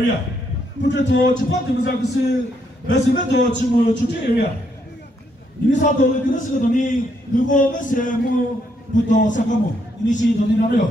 area， 不知道这块地方上是来什么的什么出这 area， 因为啥都可能是个东西，如果那些么不到啥个么，你是东西哪里有？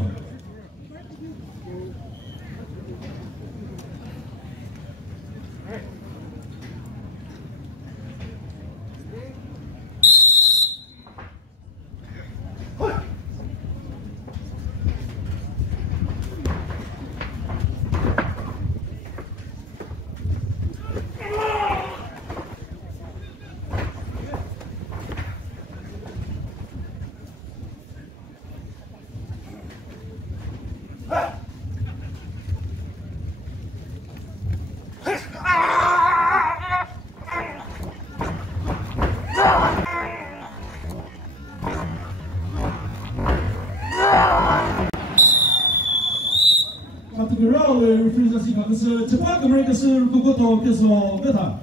是这八个人是如果到就是给他。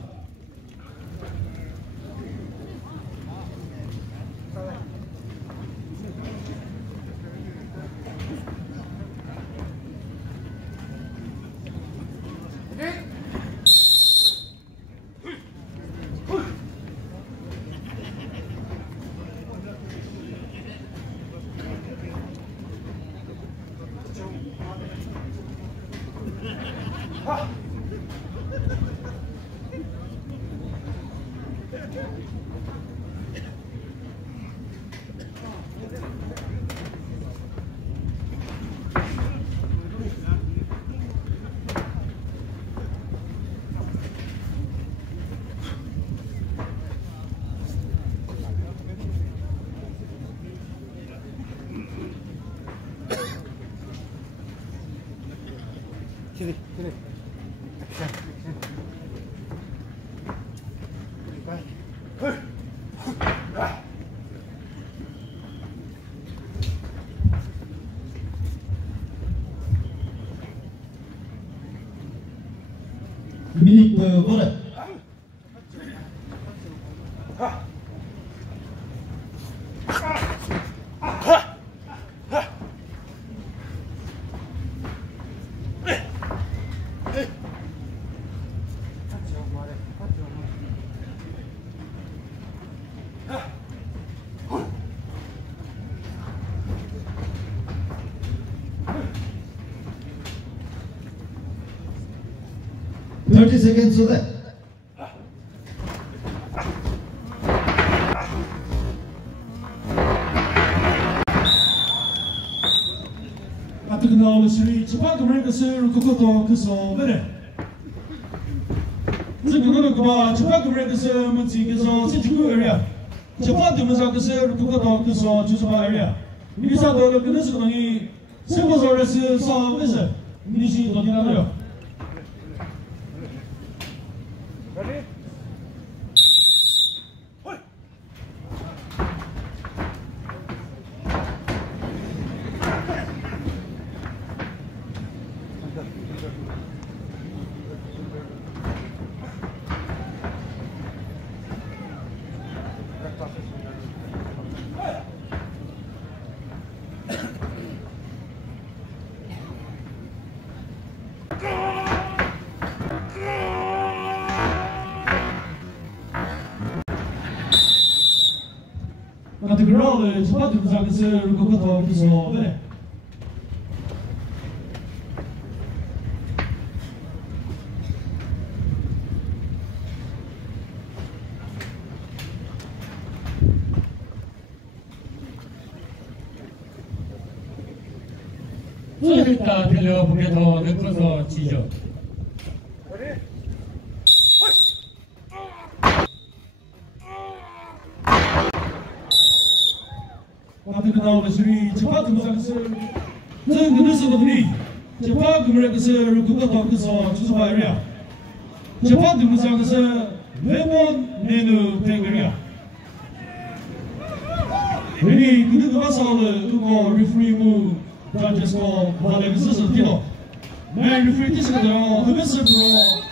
그래. Minute voilà. Seconds of that. Technology, Japan America sir, Kokoto, Kuso, Vere. The Kokoto, Japan America sir, Mutsi, City area. Japan America sir, Kokoto, Kuso, Jusama area. Misato, the Kunisoni, Symbols or so visit. Minishi, Donino. Ready? The girl is what the Kokoto is over there. 일단 들려보게도 늦어서 지죠. 나오는 소리 제파트 무상스 저는 그늘서들이 제파트 무상스 그것도 그서 주소하랴 제파트 무상스 매번 내는 대결이야 우리 그들 가서는 그거 리프리무 단체서 받는 스스로 뛰어 매 리프리 뛰시거든요 그것을 불러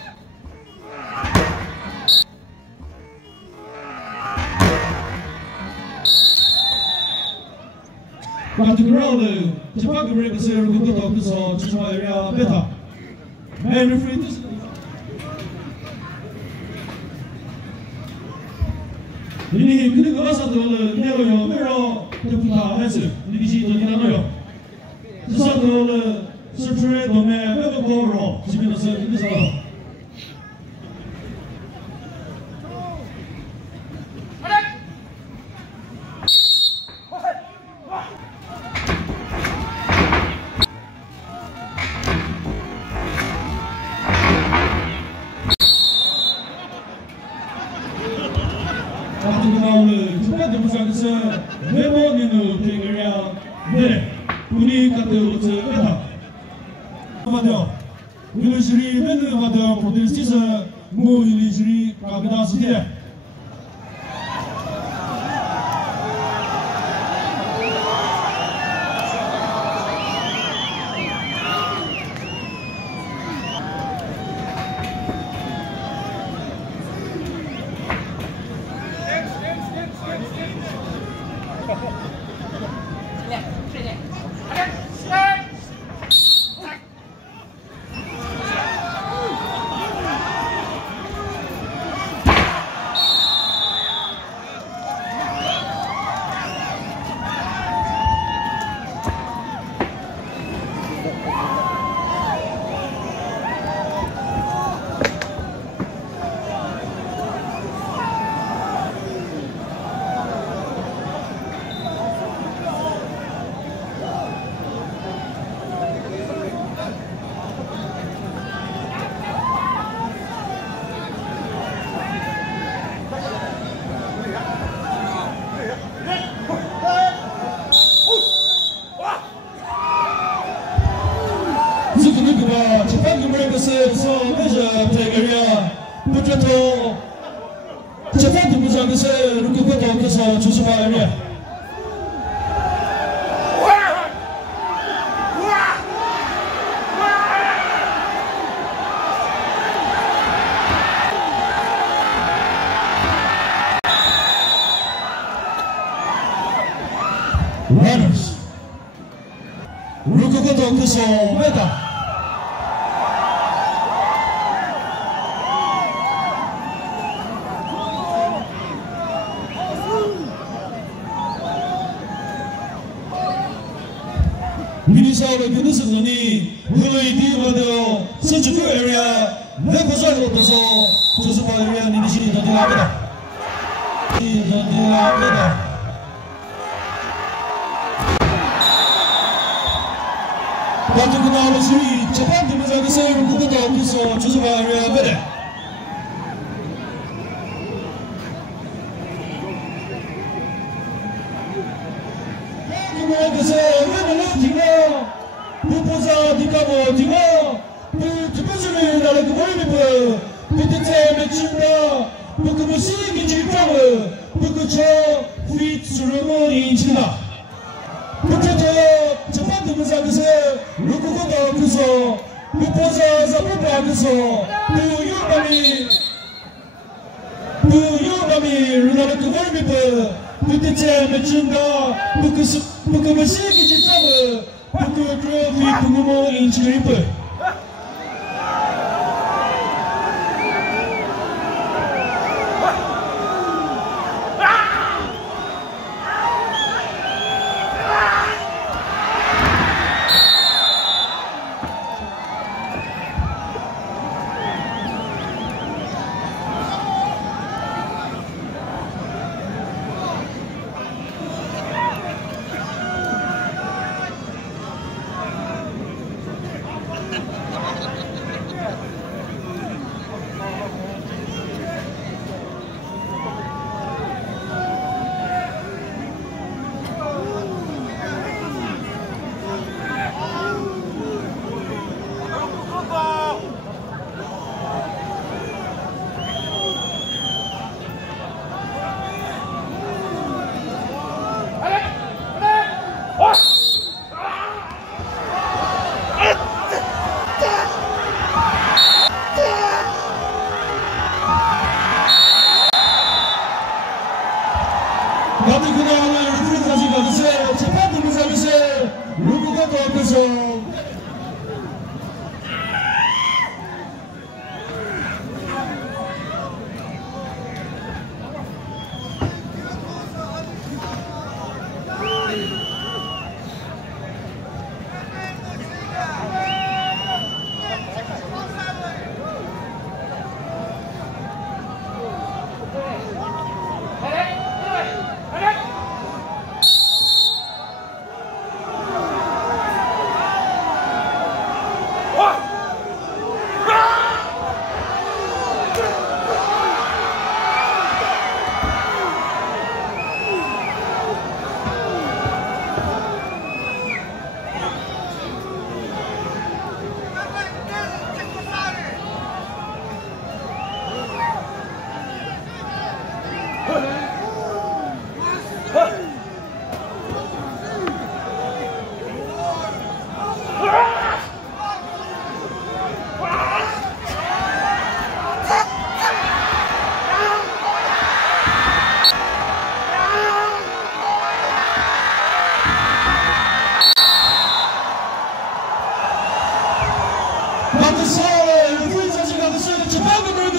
Particularly, Japan America sir, Kokoto, Kuso, Jusama area, better. and referee this. ini 그리고 와서도 내가요 왜요 deputa 해서 이리시 저기라고요 그래서도 서출에 도매 왜고 거로 집에서 그래서 오늘 첫째 동상에서 네 번이나 계획을 네 우리 같은 것을 했다. 맞아. 우리들이 맨날 맞아. 프로테스트에서 뭐 우리들이 가거나 시대. Runners. Rukukoto kuso meta. 미니사우의 근처선이 우리 뒤에도 서쪽 에리아 내 고사로 떠서 조수파 에리아 니니시 던져갑니다. 던져갑니다. Quando não se chegando mas agora sai um pouco do que só tudo vai ver. Como é que se vê no tinho? Tu posa de cabo tinho. Tu pensa me dar que vai me tu te tem me tinha. Tu como se que te trava. Tu que cho fit sur le mot inchina. Tu 저번도 무사해서 루쿠고도 그서 루포자에서 뽑아서 부유감이 루나를 그걸 믿어 부대체 맺힌다 부끄부 시기 집사부 부끄 트로피 부구모 인치를 입어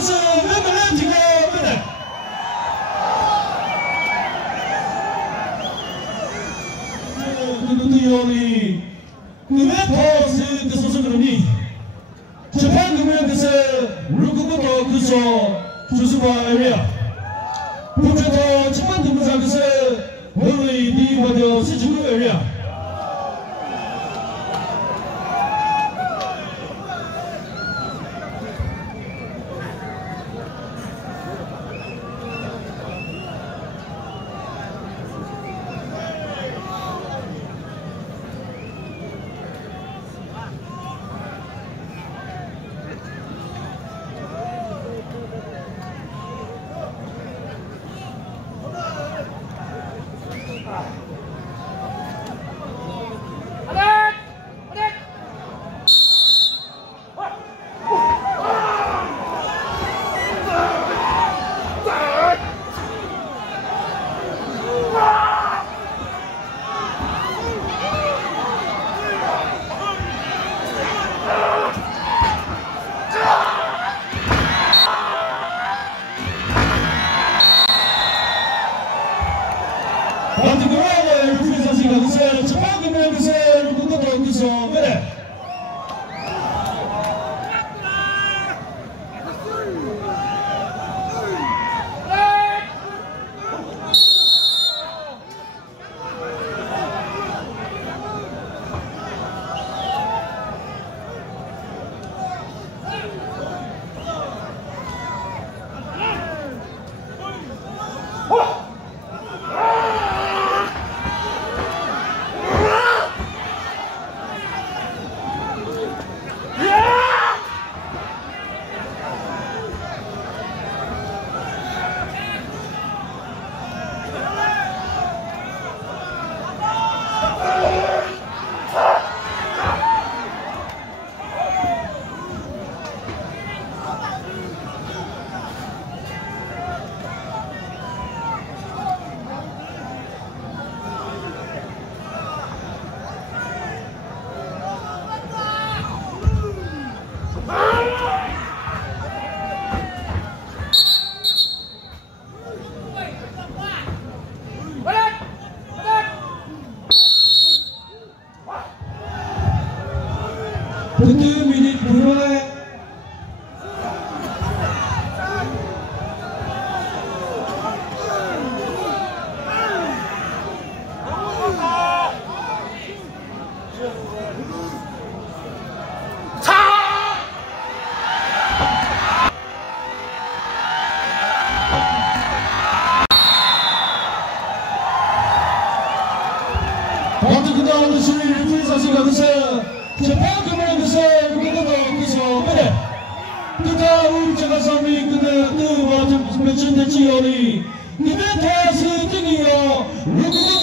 是日本人几个不能。그것도 여기 그네 포스 그 소속으로니 재판 그면에서 루크부터 그서 조수바이야 부처도 재판 등부장에서 너희 니버려 시주구이야你们太是这个哟，如果